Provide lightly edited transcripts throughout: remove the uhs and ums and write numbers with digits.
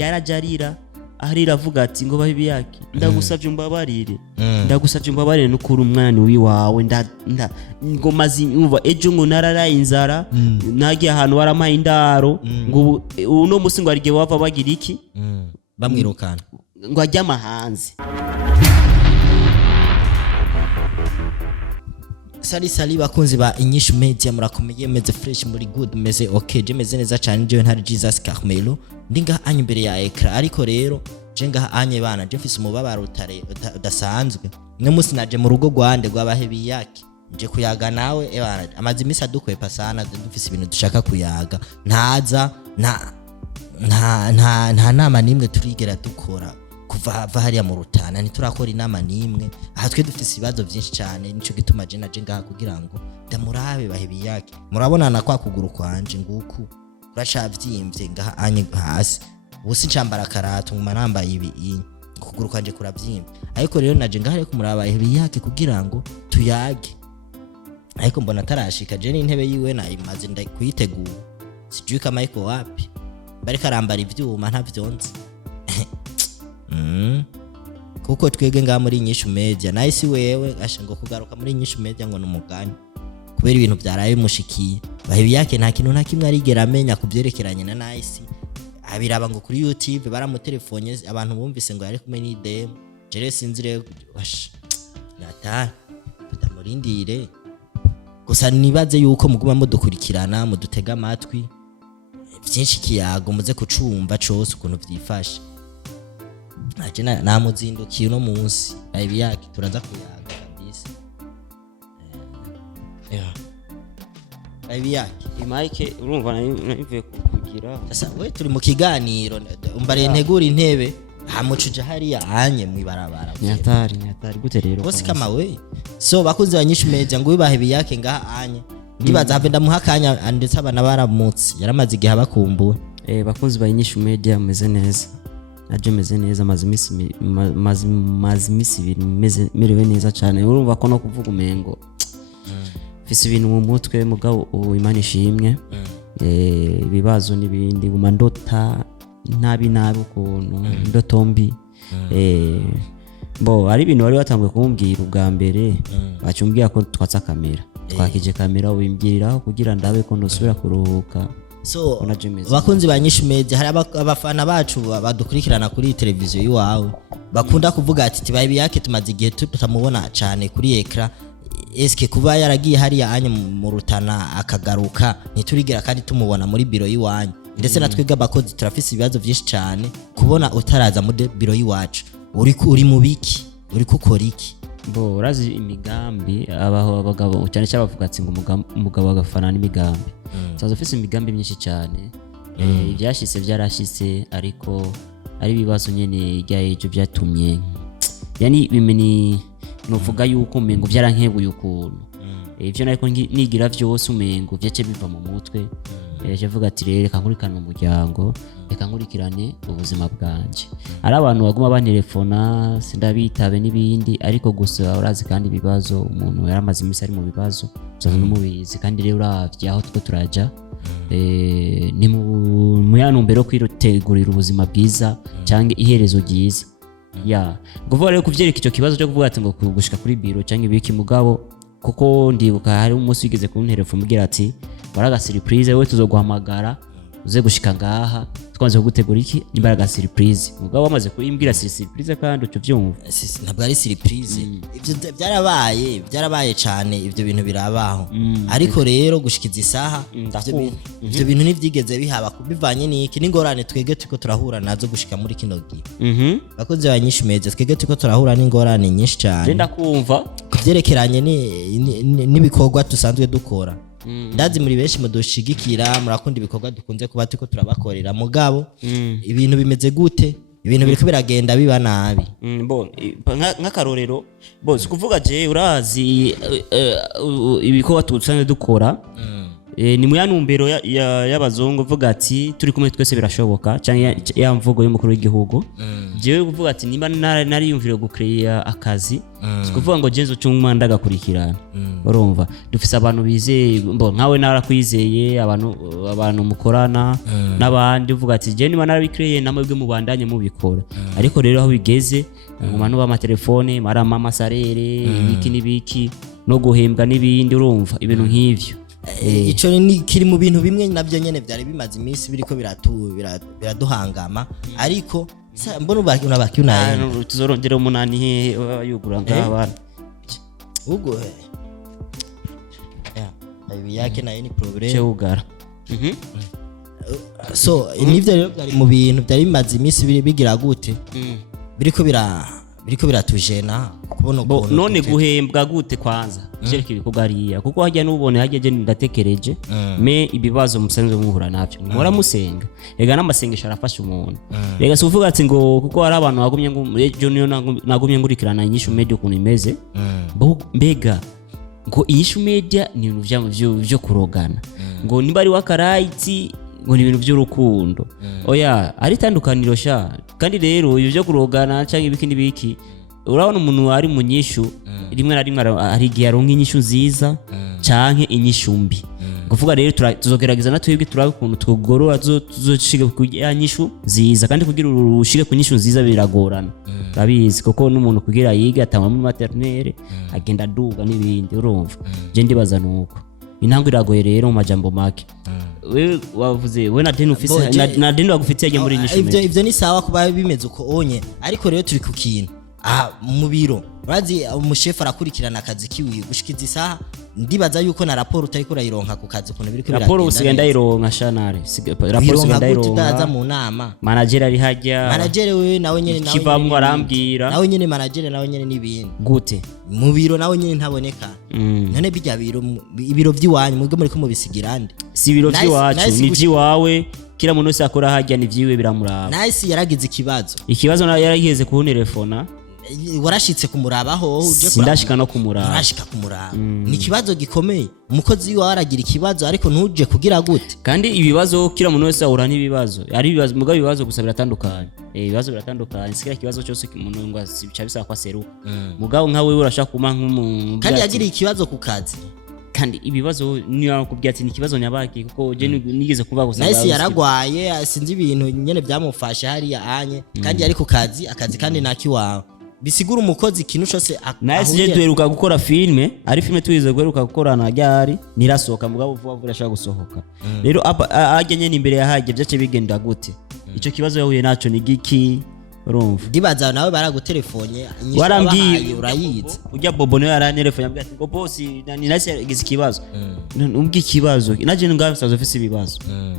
yarajarira arira avuga ati ngo bahibi yake ndagusavye umbabarire n'ukuri umwana wiwawe ngo mazi umva ejo ngo narara inzara nagiye ahantu baramaye indaro ngo uno musi ngo arige wava bagira iki bamwirukana ngo ajya mahanze. Sali bakunzi ba Inyishu Media murakomeye meze fresh muri good meze okay je meze neza cyane je ntari Jesus Carmelo ndinga anye imbere ya ekra ariko rero je ngaha anye bana je mfise umubabaro udasanzwe no musi naje mu rugo rwande rwabahebi yake nje kuyaga nawe bana amazi imisa dukwepa sana dufise ibintu dushaka kuyaga ntaza nta nama nimwe turigera dukora kuva hariya mu Rutana ntiturakora inama nimwe aha twe dufite ibibazo byinshi cyane nico gituma je naje ngaha kugira ngo ndamurabe bahebi yake murabonana kwa kuguru kwanje nguku kuracavyimbye ngaha anye hasi ubusi ncambara karatu nguma nambaye ibi kuguru kwanje kuravyimbye ariko rero naje ngaha reko muraba bahebi yake kugira ngo tuyage ariko mbona tarashika je n'intebe yiwe nayimaze ndakuyitegura sijui kama iko wapi bari karambara ivyuma ntavyonze kuko twege nga muri Inyishu Media nice wewe ashingo kugaruka muri Inyishu Media ngo numugani kubera ibintu byaraye mushikiye bahebi yake nta kintu nta kimwe arigera amenya kubyerekeranye na nice abiraba ngo kuri YouTube baramutelefone abantu bumvise ngo yari kumwe n'idem jere sinzire nata tutamurindire gusa nibaze yuko muguma mudukurikirana mudutega amatwi byinshi kiyago muze kucumba cyose ukuntu byifashe aje namuzindukiye no munsi bahebi yake turaza kuyaga kabisa bahebi yake Mike urumva nayivuye kugira sasa we turi mu kiganiro umbare ntegura intebe hamucuje hariya anye mwibarabara nyatari gute rero bose kama we so bakunze Inyishu Media ngo bahebi yake ngaha anye ndibaza have ndamuhakanya ndetse abana baramutse yaramaze igihe bakumbuwe bakunze Inyishu Media meze neza naje meze neza mazimisi ibintu merewe neza cyane urumva ko no kuvuga umengo fise ibintu mu mutwe mugabo Imana ishimwe ibibazo nibindi guma ndota nabi ukuntu ndotombi bo ari ibintu bari batanguye kumbwira ubwa mbere bacumbwira ko twatsa kamera twakije kamera wimbwiriraho kugira ndabe ko nosubira kuruhuka. So bakunzi ba Inyishu Media hari abafana bacu badukurikirana kuri televiziyo yiwawe bakunda kuvuga ati tibaye yake tumaze igihe tutamubona cyane kuri ekra eske kuba yaragiye hariya anye mu Rutana akagaruka ntiturigira kandi tumubona muri biro yiwanyu ndetse natwega bakozi turafise ibibazo byinshi cyane kubona utaraza muri biro yiwacu uri mu biki uri gukora iki bo urazi imigambi abaho abagabo cyane cyabavuga ati ngo umugabo agafana n'imigambi sazo ufise imigambi myinshi cyane ibyashitse byarashitse ariko ari bibazo nyene ryaje byatumye yani bimeni novuga yuko umengo byarankebuye ukuntu ivyo nariko nigira vyose umengo byace biva mu mutwe yavuga ati reka nkurikane mu muryango reka nkurikirane ubuzima bwanje ari abantu baguma bantelefona sindabitabe n'ibindi ariko gusa urazi kandi ibibazo umuntu yaramaze imisi ari mu bibazo uzaza n'umubizi kandi rero uravye aho two turaja ni mu yanumbero kwitegurira ubuzima bwiza cyangwa iherezo ryiza nguvuga rero kuvyereka icyo kibazo cyo kuvuga ati ngo gushika kuri biro cyangwa ibiki mugabo kuko ndibuka hari umunsi wigeze ku telefone mugira ati waraga surprise we tuzoguhamagara uze gushika ngaha twanze kugutegura iki imbaraga surprise mugabo bamaze kuyimbwira surprise kandi ucyo vyumva ntabwo ari surprise ivyo byarabaye cyane ivyo bintu birabaho ariko rero gushikiza isaha ivyo bintu nivyigeze bihaba kubivanye niki n'ingorane twege tuko turahura nazo gushika muri kino gihe bakunze Inyishu Media twege tuko turahura n'ingorane nyinshi cyane ndakumva kuvyerekeranye n'ibikorwa tusanzwe dukora ndazi muri benshi mudushigikira murakunda ibikorwa dukunze kuba tuko turabakorera mugabo ibintu bimeze gute ibintu biriko biragenda biba nabi bon nk'akarorero bose kuvuga je urazi ibikorwa tusanzwe dukora ni mu yanumbero y'abazungu vuga ati turi kumwe twese birashoboka cyangwa ya mvugo y'umukuru w'igihugu jewe kuvuga ati nimba nariyumvire gucreate akazi kuvuga ngo jenzo cyumwa ndagakurikirana urumva dufise abantu bizeye nkawe narakwizeye abantu mukorana n'abandi uvuga ati je niba narabicreate namwe mubandanye mubikora ariko rero aho bigeze mu bantu b'amatelefone mama sarere ibiki n'ibiki no guhembwa n'ibindi urumva ibintu nk'ivyo ico ni kiri mu bintu bimwe navyo nyene byari bimaze iminsi biriko biraduhangama ariko mbona ubaki unaye tuzorongera umunani he yugura ngabana ubwo ibi yake nayo ni problem cyugara so nivyo rero byari mu bintu byari bimaze iminsi bigira gute biriko biratujena kubona none guhembwa gute kwanza jereka ibikorwa ariya kuko hajya n'ubone hajya je ndatekereje me ibibazo musanzwe muhura navyo nimora musenga ega n'amasengesho arafasha umuntu rega suvuga ati ngo kuko hari abantu bagumye ngo ejo niyo nagumye ngurikirana inyishu media ukuntu imeze mbega ngo inyishu media ni ibintu byo kurogana ngo nimba ari wakaraiti ngo ni ibintu by'urukundo oya ari tandukaniro sha kandi rero ibyo byo kurogana cyangwa ibikindi biki urabona umuntu ari mu nyishu rimwe na rimwe ari giyaronka inyishu nziza canke inyishu mbi kuvuga rero tuzogerageza natwebwe turabe ukuntu twogorora tuzoshike ku nyishu nziza kandi kugira urushike ku nyishu nziza biragorana babizi kuko n'umuntu kugira yiga atangwa mu maternelle agenda duga n'ibindi urumva je ndibaza nuko intango iragoye rero mu majambo make wewe wavuze we na deni ufise na deni wagufitiye muri nyishu ivyo ni sawa kuba bimeze uko onye ariko rero turi ku kintu mu biro urazi umushefu arakurikirana akazi kiwiye gushikiza isaha ndibaza yuko na raporo utariko urayironka ku kazi ukuntu biriko biragenda raporo usigenda ironka shanare raporo usigenda ironka mu nama manager ari hajya manager wewe nawe nyene kivamwe arambwira nawe nyene manager nawe nyene nibindi gute mu biro nawe nyene ntaboneka none bijya ibiro by'iwanyu mwebwe muri ko mubisigirande si ibiro by'iwacu ni by'iwawe kila muntu wese akora hajya ni vyiwe biramuraba nice yaragize ikibazo na yaragiheze ku telefona warashitse kumurabaho uje sindashika no kumuraba urashika kumuraba ni kibazo gikomeye umukozi wawe aragira ikibazo ariko ntuje kugira gute kandi ibibazo kila muntu wese ahura n'ibibazo ari ibibazo mugabo ibibazo gusa biratandukanye ibibazo biratandukanye sikira kibazo cyose umuntu ngo bica bisaba kwa seruka mugabo nkawe urashaka kuma nk'umuntu kandi yagiriye ikibazo ku kazi kandi ibibazo niyo kubwira ati ni kibazo nyabaki kuko je nigeze kuva gusa nahise yaragwaye sinzi ibintu nyene byamufashe hari anye kandi yari ku kazi akazi kandi naki wawe bisigura umukozi ikintu cyose nahise je duheruka gukora filme ari filme tuyize guheruka gukorana ryari nirasohoka mugabo vuba vuba ashaka gusohoka rero agenye imbere yahajye byace bigenda gute ico kibazo yahuye naco ni giki urumva ndibaza nawe baragutelefone warambwiye urayize ujya bobo nawe yarantelefone yambwiye ati ngo boss ni nasi yagize ikibazo umbwi ikibazo naje ngaho sazo ofisi ibibazo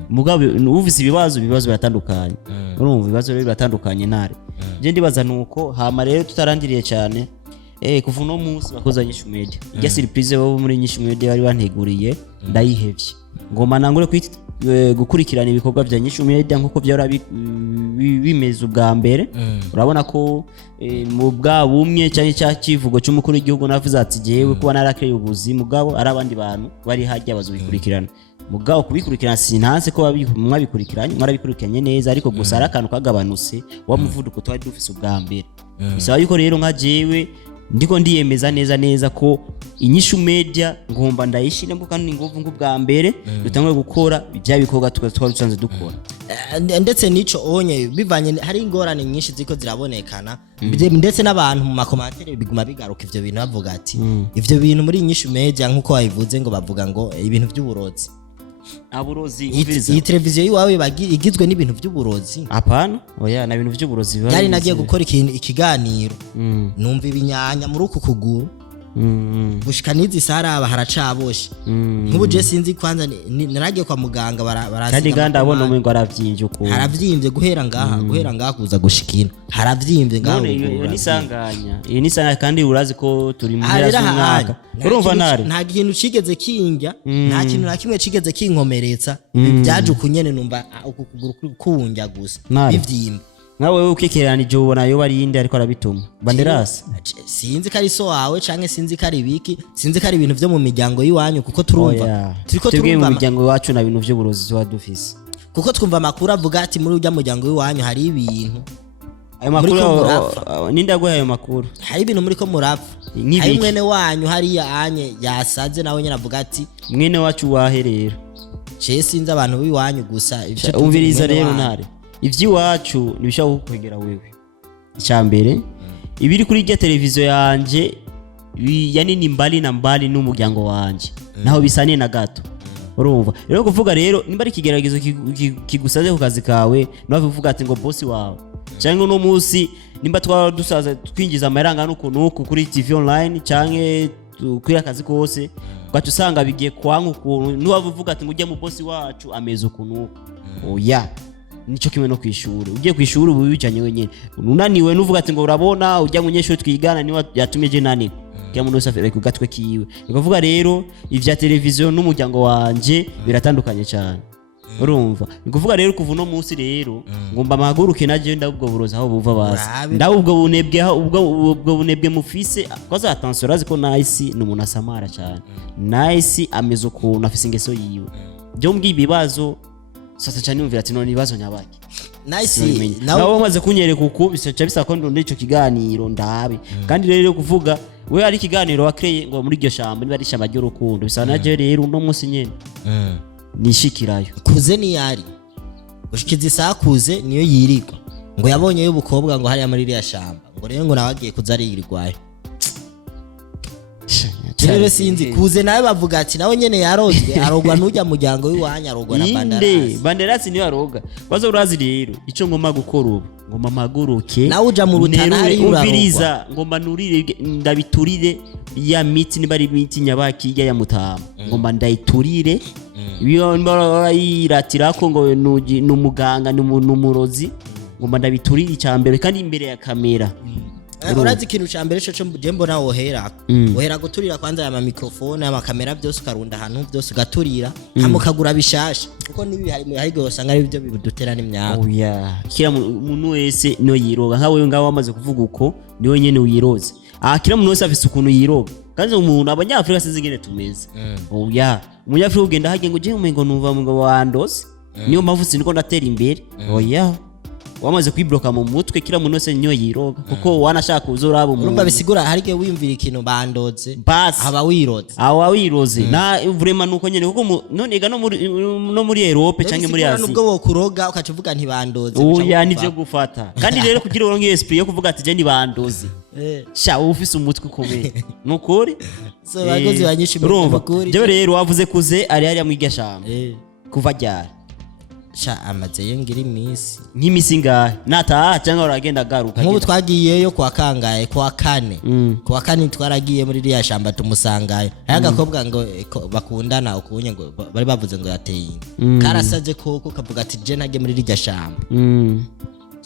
mugabo uvise ibibazo biratandukanye urumva ibibazo rero biratandukanye nare je ndibaza nuko hama rero tutarangiriye cyane kuva no munsi bakoza nyishu media ijya surprise bo muri nyishu media bari banteguriye ndayihevye ngoma nangure gukurikirana ibikorwa bya nyishu media nkuko byara bimeze ubwa mbere urabona ko mu bwa bumwe cyane cya kivugo cy'umukuru w'igihugu navuze ati jewe kuba narakeye ubuzima bwabo ari abandi bantu bari hajya bazobikurikirana mugabo kubikurikirana sinanse ko mwabikurikiranye mwarabikurikiranye neza ariko gusa arakantu kagabanutse wa muvuduko twari dufise ubwa mbere bisaba yuko rero nka jewe ndiko ndiyemeza neza ko inyishu media ngomba ndayishire mbuka n'inguvu ngubwa mbere dutangwe gukora bya bikorwa twarucanze dukora ndetse nico onye bivanye hari ingorane nyinshi ziko zirabonekana ndetse n'abantu mu makomantere biguma bigaruka ivyo bintu bavuga ati ivyo bintu muri inyishu media nkuko wabivuze ngo bavuga ngo ibintu by'uburozi aburozi uviriza iyi televiziyo yiwawe igizwe n'ibintu by'uburozi apana oya na ibintu by'uburozi yari nagiye gukora ikiganiro numva ibinyanya muri uku kuguru gushika nizi saraba haracaboshe nk'ubu je sinzi kwanza naragiye kwa muganga barazi kandi ganda abona umwe ngo aravyimbye uko haravyimbye guhera ngaha kuza gushikina haravyimbye ngaho iyo nisanganya kandi urazi ko turi mu mpera z'umwaka urumva nare nta kintu cigeze kinjya nta kintu na kimwe cigeze kinkomeretsa byaje ukunyene numva ukuguru kunjya gusa bivyimba nkawe ukikeranije ubona yo bari inde ariko arabituma Banderas sinzi ko ari so wawe canke sinzi ko ari biki sinzi ko ari ibintu vyo mu miryango yiwanyu kuko turumva turiko turumva mu miryango wacu na bintu vy'uburozi tuba dufise kuko twumva amakuru avuga ati muri urya muryango yiwanyu hari ibintu ayo makuru ninde aguha ayo makuru hari ibintu muri ko murapfa hari mwene wanyu hariya anye yasaze nawe nyine avuga ati mwene wacu waherera je sinzi abantu biwanyu gusa umviriza rero ntare ivy'iwacu nibishaka kukwegera wewe icyambere ibiri kuri irya televiziyo yanje yanini mbali na mbali n'umuryango wanje naho bisaniye na gato urumva rero kuvuga rero nimba ari kigeragezo kigusaze ku kazi kawe nawe uvuga ati ngo boss wawe cyangwa no munsi nimba twara dusaza twinjiza amaranga n'ukuntu kuri TV online cyangwa kuri akazi kose gacu usanga bigiye kwanka ukuntu n'uwavuga ati ngo ujye mu boss wacu ameze ukuntu oya nico kimwe no kwishuri ugiye kwishuri ubu bijanye wenyene unaniwe nuvuga ati ngo urabona ujya mu nyeshuri twigana niwa yatumye je nani kya muntu wese afite kugatwe kiwe bikavuga rero ivya televiziyo n'umuryango wanje biratandukanye cyane urumva nikuvuga rero kuva no munsi rero ngomba amaguruke naje ndabwo buroza aho buva basi ndabwo bunebwe ubwo bunebwe mufise koza attention razi ko nice n'umuntu asamara cyane nice ameze ukuntu afise ingeso yiwe byo mbwi bibazo sasa cyane umvira ati none ibibazo nyabaki nice nawe wamaze kunyereka uko bisaca bisako ndo ico kiganiro ndabe kandi rero kuvuga we ari kiganiro wakreye ngo muri iryo shamba niba ari shamba ry'urukundo bisana naje rero uno munsi nyene nishikirayo kuze ni yari gushikiza isakuze niyo yirigwa ngo yabonye y'ubukobwa ngo hari muri iriya shamba ngo rero ngo nabagiye kuza aririgwayo rero sinzi kuze nawe bavuga ati nawe nyene yarozwe arogwa n'ujya muryango w'iwanya arogwa na Banderas Banderas niyo aroga bazo urazi rero ico ngoma gukora ubu ngoma maguruke nawe uja mu rutana hari urarogwa ngoma nurire ndabiturire ya miti niba ari miti nyabaki ya mutama ngoma ndayiturire iyo mbarayiratira ko ngo n'umuganga n'umurozi ngoma ndabiturire icyambere kandi imbere ya kamera urazi ikintu cyambere cyo je mbona wohera wohera guturira kwanza ya mikrofone ama kamera byose ukarunda ahantu byose ugaturira hamukagura bishasha kuko nibi hari gosanga ari byo bidutera n'imyaka oya kira umuntu wese no yiroga nkawe ngaho wamaze kuvuga uko niwe nyene uyiroze kira umuntu wese afise ukuntu yiroga kandi umuntu abanyafrika sinzi ngene tumeze oya umunyafrika ugenda hage ngo je umengo numva ngo wandose niyo mavusi niko ndatera imbere oya wamaze kwibloka mu mutwe kira muntu wese nyo yiroga kuko wanashaka kuzoraba umuntu urumva bisigura harike wimvira ikintu bandoze aba wiroze na vraiment nuko nyene kuko none ega no muri Europe canke muri Asia nubwo wokuroga ukacuvuga nti bandoze oya nivyo gufata kandi rero kugira uronke esprit yo kuvuga ati je ni bandoze sha ufise umutwe ukomeye nukuri so bagozi banyishimira bakuri je rero wavuze kuze ari hariya mwigashamba kuva ryari sha amaze yengira imisi nk'imisi ngahe nataha cyangwa uragenda garuka nk'ubu twagiyeyo kwa kangaye kwa kane twaragiye muri iriya shamba tumusangayo agakobwa ngo bakundana ukunye ngo bari bavuze ngo yateye karasaje koko kavuga ati je ntage muri iriya shamba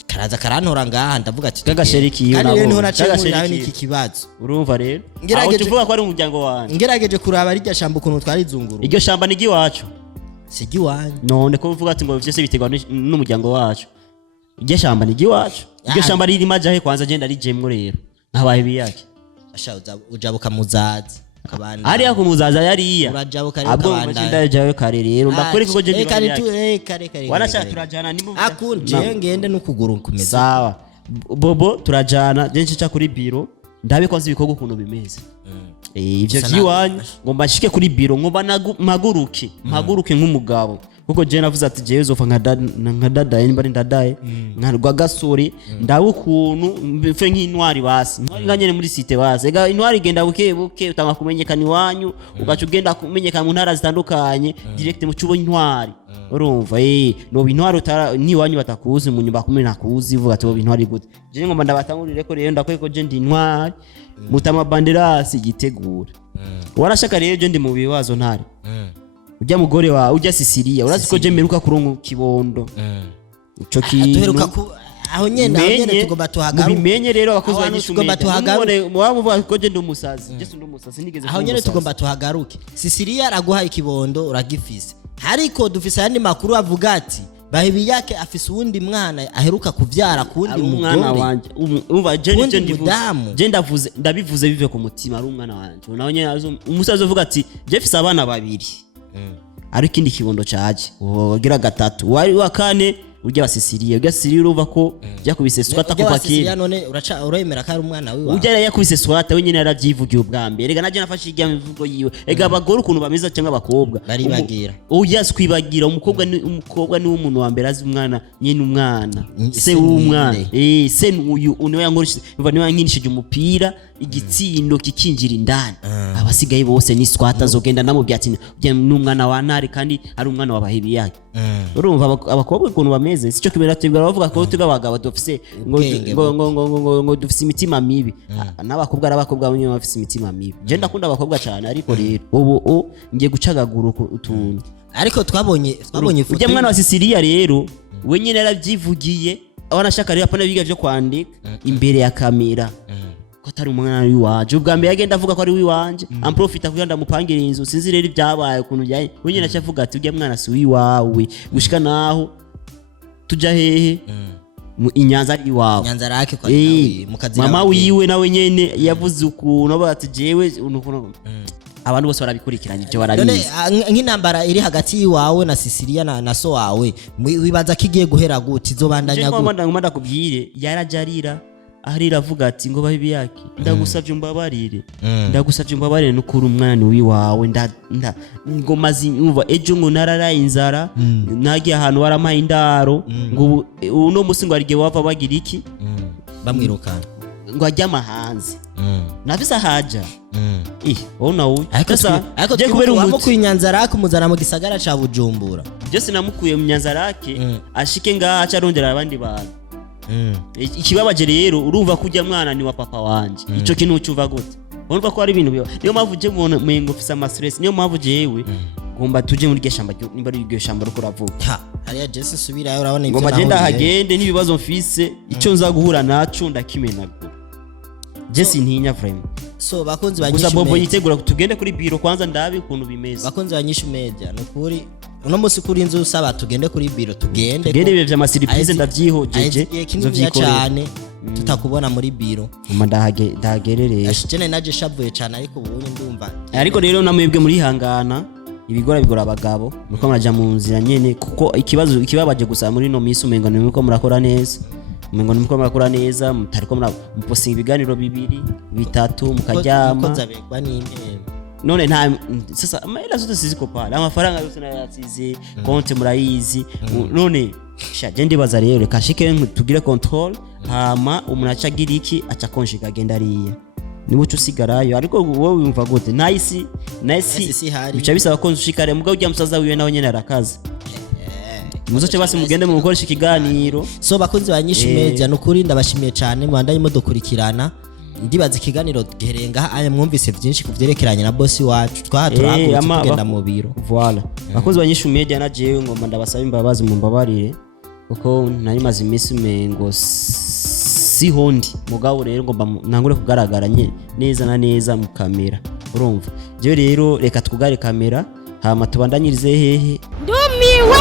karaza karantora ngaha ndavuga ati kagasheriki nabo kandi nawe nawe niki kibazo urumva rero aho tuvuga ko ari umuryango wanjye ngerageje kuraba iriya shamba ukuntu twarizunguru iryo shamba ni giwacu sigi wanyu none ko uvuga ati ngo byose bitegwa n'umuryango wacu iryo shamba ni giwacu iryo shamba riri majahe kwanza agenda rijemwe rero nkabaye biyake asha ujabuka muzazi kabanda ari yako muzaza yariya urajabuka rero kabanda abwo jawe kare rero ndakore ko je kare wanashaka turajana nimu akunje ngende n'ukuguru kumeza sawa bobo turajana je nca kuri biro ndabe kwanza ibikogo ukuntu bimeze ivyo vyiwanyu ngomba nshike kuri biro ngomba maguruke nk'umugabo kuko je navuze ati je uzofa nka dadaye niba ndadaye nkarwa gasore ndabe ukuntu mfe nk'intwari basi ntwari nganyene muri site basi ega intwari genda buke utanga kumenyekana iwanyu ugaca ugenda kumenyekana mu ntara zitandukanye direct mu cubo intwari urumva no intwari niwanyu batakuzi mu nyumba kumwe nakuzi vuga ati bo intwari gute je ngomba ndabatangurire ko rero ndakwiye ko je ndi intwari mutama Banderas gitegura warashaka rero je ndi mu bibazo ntari ujya mugore wa ujya Sicilia urazi ko je meruka kuronka kibondo ico kintu aho nyene tugomba tuhagaruka bimenye rero abakozi banyishumye none wamuvuga ko je ndi umusazi je ndi umusazi nigeze aho nyene tugomba tuhagaruke Sicilia araguha ikibondo uragifise hariko dufise andi makuru avuga ati bahibi yake afise uwundi mwana aheruka kuvyara kundi umwana mugore wanje umva je ndabivuze bive ku mutima ari umwana wanje nawe umusaza uvuga ati Jeffs abana babiri ariko indi kibondo caje wogira gatatu wari wa kane urya basisiriye ugasiriye uruva ko yakubise swata ko pakira none uremera ko ari umwana wiwa ujya yakubise swata wenyine yaravyivugiye ubwambe rega naje nafashe irya mivugo yiwe ega abagore ukuntu bameza cyangwa abakobwa baribagira yes kwibagira umukobwa ni umuntu wa mbere azi umwana nyine umwana se w'umwana se uyu uniwe yangorishe biva niwe yankinishije umupira igitsindo kikinjira indani abasigaye bose ni swata zogenda namubye ati n'umwana wa ntare kandi ari umwana wabahibi yake urumva abakobwa ukuntu bameze sico kibera tubwira bavuga ko tugabagabo dufise ngo dufise imitima mibi n'abakobwa arabakobwa bamwe bafise imitima mibi je ndakunda abakobwa cyane ariko rero ubu ngiye gucagagura utuntu ariko twabonye ifoto ujya mwana wa Sicilia rero we nyine yaravyivugiye abanashaka rero apana biga byo kwandika imbere ya kamera ko atari umwana wiwanje ubwa mbere yagenda avuga ko ari wiwanje amprofita kugira ndamupangira inzu sinzi rero ibyabaye ukuntu byaye we nyine acavuga ati ujya mwana si wiwawe gushika naho tuja hehe mu inyanza ari iwawe inyanza rake kwa nawe mukazira mama wiwe nawe nyene yavuze ukuntu bati jewe abantu bose barabikurikiranye ibyo barabizi nk'intambara iri hagati yiwawe na Sicilia na so wawe wibaza ko igiye guhera gute izobandanya gute ngomba kubwire yarajarira ahari avuga ati ngo bahibi yake ndagusavye umbabarire n'ukuri umwana ni wiwawe ngo mazi umva ejo ngo nararaye inzara nagiye ahantu waramaye indaro ngo uno musi ngo arige wava bagira iki bamwirukana ngo ajya mahanze nafisa haja ona uyu ariko je kubera umuntu kwinyanzarake umuzana mu gisagara ca Bujumbura je sinamukuye mu nyanzarake ashike ngaha aca arondera abandi bantu ikibabaje rero urumva kujya mwana ni wa papa wanje ico kintu ucuva gute urumva ko ari ibintu biyo niyo mpamvu je mwengo ufisa ama stress niyo mpamvu jewe ngomba tuje muri geshamba nimba ari iryo shamba ruko ravuga hariya Jesse subira urabona ivyo ngomba genda hagende nibibazo mfise ico nza guhura naco ndakimenagura Jesse ntinya frame so bakunzi banyishu media bobo yitegura tugende kuri biro kwanza ndabe ukuntu bimeze bakunzi banyishu media nukuri uno musi kuri inzu usaba tugende kuri biro tugende bibe vya masiripize ndavyihojeje zo cyane tutakubona muri biro ndahagerereye ashikene naje shavuye cyane ariko ubunye ndumva ariko rero namwebwe muri hangana bigora abagabo nuko muraja mu nzira nyene kuko ikibabaje gusa muri no misi umengo nuko murakora neza umengo nuko murakora neza mutariko mupostinga ibiganiro 2 3 mukaryama kozabegwa n'intebe none nta sasa amahera zote siziko pala amafaranga yose nayatsize konte murayizi none shaje ndibaza rero reka shike tugire control hama umuntu acagira iki aca konjika agenda ariya nibo cusigarayo ariko wowe wumva gute nice bica bisaba ko nshikare mugabo ujya musaza wiwe nawe nyene arakaza muzoce basi mugende mu gukoresha ikiganiro so bakunzi banyishu media nukuri ndabashimiye cyane mwanda imodokurikirana ndibaza ikiganiro gerenga aya mwumvise byinshi kuvyerekeranye na boss wacu twaturagutse tugenda mu biro voilà bakoze banyishu media na jewe ngomba ndabasaba imbabazi mu mbabarire kuko nari maze imisi mengo si hondi mugabo rero ngomba ntangure kugaragara neza na neza mu kamera urumva je rero reka twugare kamera hama tubandanyirize hehe ndumiwe